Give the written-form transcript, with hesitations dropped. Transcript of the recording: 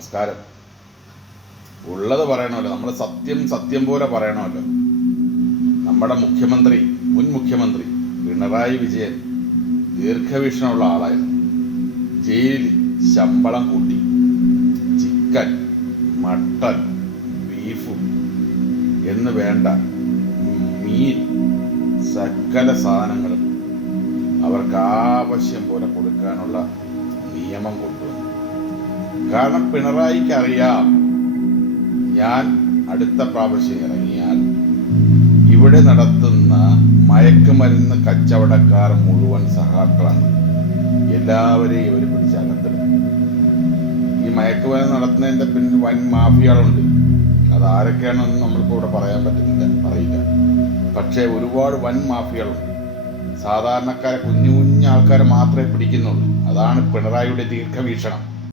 നമസ്കാരം. ഉള്ളത് പറയണമല്ലോ, നമ്മൾ സത്യം പോലെ പറയണമല്ലോ. നമ്മുടെ മുൻ മുഖ്യമന്ത്രി പിണറായി വിജയൻ ദീർഘവീക്ഷണമുള്ള ആളായിരുന്നു. ജയിലിൽ ശമ്പളം കൂട്ടി ചിക്കൻ, മട്ടൻ, ബീഫും എന്ന് വേണ്ട മീൻ, സകല സാധനങ്ങളും അവർക്ക് ആവശ്യം പോലെ കൊടുക്കാനുള്ള നിയമം കൊണ്ടുവന്നു. കാരണം പിണറായിക്ക് അറിയാം, ഞാൻ അടുത്ത പ്രാവശ്യം ഇറങ്ങിയാൽ ഇവിടെ നടത്തുന്ന മയക്കുമരുന്ന് കച്ചവടക്കാർ മുഴുവൻ സഹാക്കളാണ്. എല്ലാവരെയും ഇവർ പിടിച്ചകത്തിടും. ഈ മയക്കുമരുന്ന് നടത്തുന്നതിൻ്റെ പിന്നിൽ വൻ മാഫിയകളുണ്ട്. അതാരൊക്കെയാണെന്ന് നമ്മൾക്ക് ഇവിടെ പറയാൻ പറയില്ല. പക്ഷേ ഒരുപാട് വൻ മാഫിയകളുണ്ട്. സാധാരണക്കാരെ കുഞ്ഞു ആൾക്കാരെ മാത്രമേ പിടിക്കുന്നുള്ളൂ. അതാണ് പിണറായിയുടെ ദീർഘവീക്ഷണം.